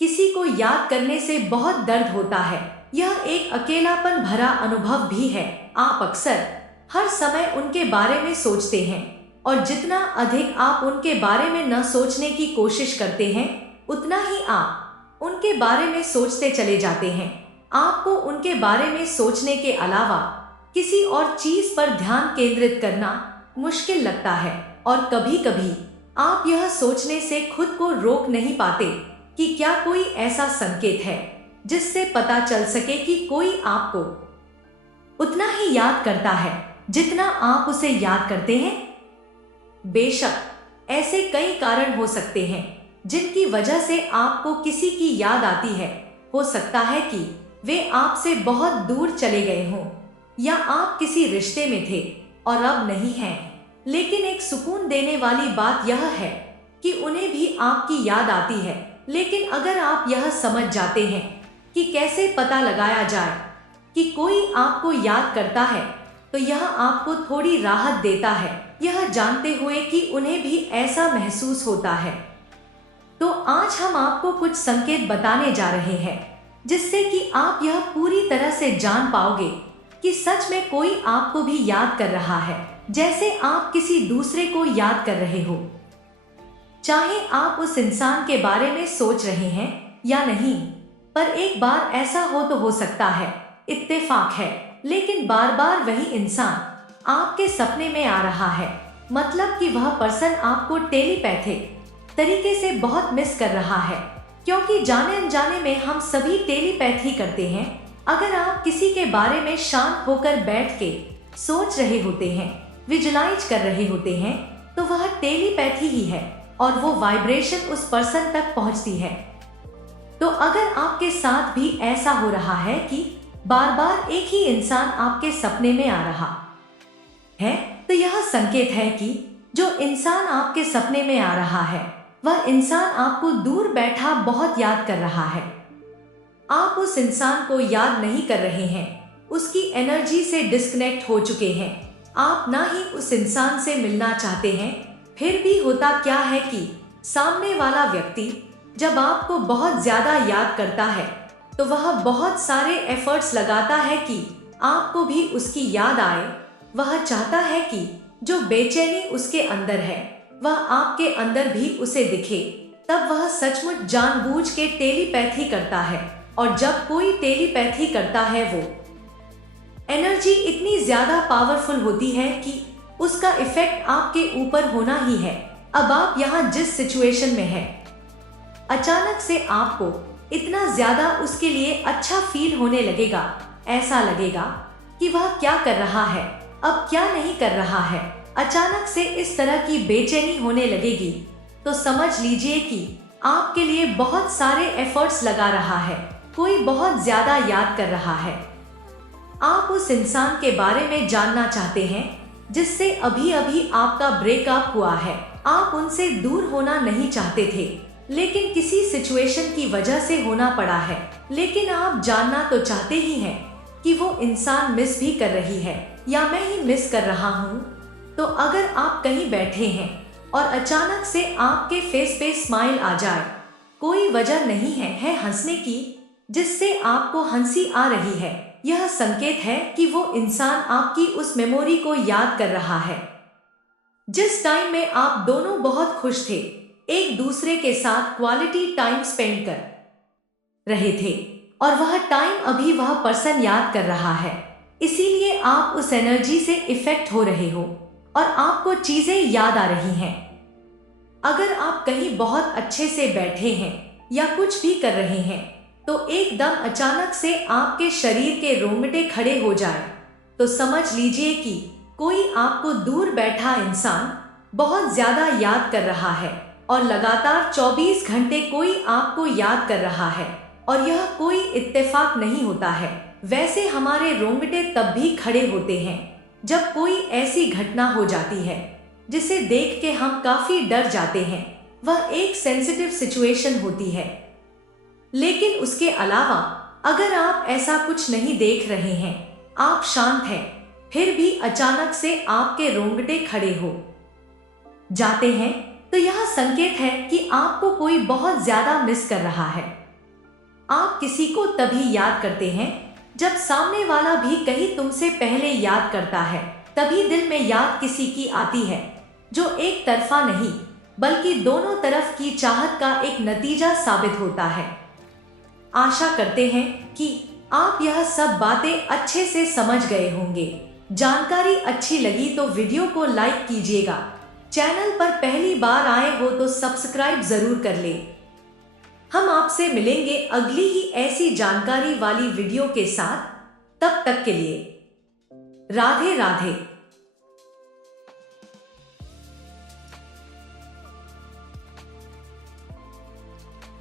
किसी को याद करने से बहुत दर्द होता है। यह एक अकेलापन भरा अनुभव भी है। आप अक्सर हर समय उनके बारे में सोचते हैं, और जितना अधिक आप उनके बारे में न सोचने की कोशिश करते हैं, उतना ही आप उनके बारे में सोचते चले जाते हैं। आपको उनके बारे में सोचने के अलावा किसी और चीज पर ध्यान केंद्रित करना मुश्किल लगता है, और कभी-कभी आप यह सोचने से खुद को रोक नहीं पाते कि क्या कोई ऐसा संकेत है जिससे पता चल सके कि कोई आपको उतना ही याद करता है जितना आप उसे याद करते हैं। बेशक ऐसे कई कारण हो सकते हैं जिनकी वजह से आपको किसी की याद आती है। हो सकता है कि वे आपसे बहुत दूर चले गए हों, या आप किसी रिश्ते में थे और अब नहीं हैं। लेकिन एक सुकून देने वाली बात यह है कि उन्हें भी आपकी याद आती है। लेकिन अगर आप यह समझ जाते हैं कि कैसे पता लगाया जाए कि कोई आपको याद करता है, तो यह आपको थोड़ी राहत देता है, यह जानते हुए कि उन्हें भी ऐसा महसूस होता है। तो आज हम आपको कुछ संकेत बताने जा रहे हैं जिससे कि आप यह पूरी तरह से जान पाओगे कि सच में कोई आपको भी याद कर रहा है, जैसे आप किसी दूसरे को याद कर रहे हो। चाहे आप उस इंसान के बारे में सोच रहे हैं या नहीं, पर एक बार ऐसा हो सकता है, इत्तेफाक है, लेकिन बार बार वही इंसान आपके सपने में आ रहा है। मतलब कि वह पर्सन आपको टेलीपैथिक तरीके से बहुत मिस कर रहा है, क्योंकि जाने अनजाने में हम सभी टेलीपैथी करते हैं। अगर आप किसी के बारे में शांत होकर बैठ के सोच रहे होते हैं, विजुलाइज कर रहे होते हैं, तो वह टेलीपैथी ही है और वो वाइब्रेशन उस पर्सन तक पहुंचती है। तो अगर आपके साथ भी ऐसा हो रहा है कि बार बार एक ही इंसान आपके सपने में आ रहा है, तो यह संकेत है कि जो इंसान आपके सपने में आ रहा है, वह इंसान आपको दूर बैठा बहुत याद कर रहा है। आप उस इंसान को याद नहीं कर रहे हैं, उसकी एनर्जी से डिस्कनेक्ट हो चुके हैं, आप ना ही उस इंसान से मिलना चाहते हैं। फिर भी होता क्या है कि सामने वाला व्यक्ति जब आपको बहुत ज्यादा याद करता है, तो वह बहुत सारे एफर्ट्स लगाता है कि आपको भी उसकी याद आए। वह चाहता है कि जो बेचैनी उसके अंदर है, वह आपके अंदर भी उसे दिखे। तब वह सचमुच जानबूझ के टेलीपैथी करता है, और जब कोई टेलीपैथी करता है, वो एनर्जी इतनी ज्यादा पावरफुल होती है कि उसका इफेक्ट आपके ऊपर होना ही है। अब आप यहाँ जिस सिचुएशन में हैं, अचानक से आपको इतना ज्यादा उसके लिए अच्छा फील होने लगेगा। ऐसा लगेगा कि वह क्या कर रहा है, अब क्या नहीं कर रहा है। अचानक से इस तरह की बेचैनी होने लगेगी, तो समझ लीजिए कि आपके लिए बहुत सारे एफर्ट्स लगा रहा है, कोई बहुत ज्यादा याद कर रहा है। आप उस इंसान के बारे में जानना चाहते हैं जिससे अभी अभी आपका ब्रेकअप हुआ है। आप उनसे दूर होना नहीं चाहते थे, लेकिन किसी सिचुएशन की वजह से होना पड़ा है। लेकिन आप जानना तो चाहते ही हैं कि वो इंसान मिस भी कर रही है, या मैं ही मिस कर रहा हूँ। तो अगर आप कहीं बैठे हैं और अचानक से आपके फेस पे स्माइल आ जाए, कोई वजह नहीं है हंसने की, जिससे आपको हंसी आ रही है, यह संकेत है कि वो इंसान आपकी उस मेमोरी को याद कर रहा है जिस टाइम में आप दोनों बहुत खुश थे, एक दूसरे के साथ क्वालिटी टाइम स्पेंड कर रहे थे, और वह टाइम अभी वह पर्सन याद कर रहा है। इसीलिए आप उस एनर्जी से इफेक्ट हो रहे हो और आपको चीजें याद आ रही हैं। अगर आप कहीं बहुत अच्छे से बैठे हैं या कुछ भी कर रहे हैं, तो एकदम अचानक से आपके शरीर के रोंगटे खड़े हो जाए, तो समझ लीजिए कि कोई आपको दूर बैठा इंसान बहुत ज्यादा याद कर रहा है, और लगातार 24 घंटे कोई आपको याद कर रहा है। और यह कोई इत्तेफाक नहीं होता है। वैसे हमारे रोंगटे तब भी खड़े होते हैं जब कोई ऐसी घटना हो जाती है जिसे देख के हम काफी डर जाते हैं। वह एक सेंसिटिव सिचुएशन होती है। लेकिन उसके अलावा अगर आप ऐसा कुछ नहीं देख रहे हैं, आप शांत हैं, फिर भी अचानक से आपके रोंगटे खड़े हो जाते हैं, तो यह संकेत है कि आपको कोई बहुत ज्यादा मिस कर रहा है। आप किसी को तभी याद करते हैं जब सामने वाला भी कहीं तुमसे पहले याद करता है। तभी दिल में याद किसी की आती है, जो एक तरफा नहीं बल्कि दोनों तरफ की चाहत का एक नतीजा साबित होता है। आशा करते हैं कि आप यह सब बातें अच्छे से समझ गए होंगे। जानकारी अच्छी लगी तो वीडियो को लाइक कीजिएगा। चैनल पर पहली बार आए हो तो सब्सक्राइब जरूर कर ले। हम आपसे मिलेंगे अगली ही ऐसी जानकारी वाली वीडियो के साथ। तब तक के लिए राधे राधे।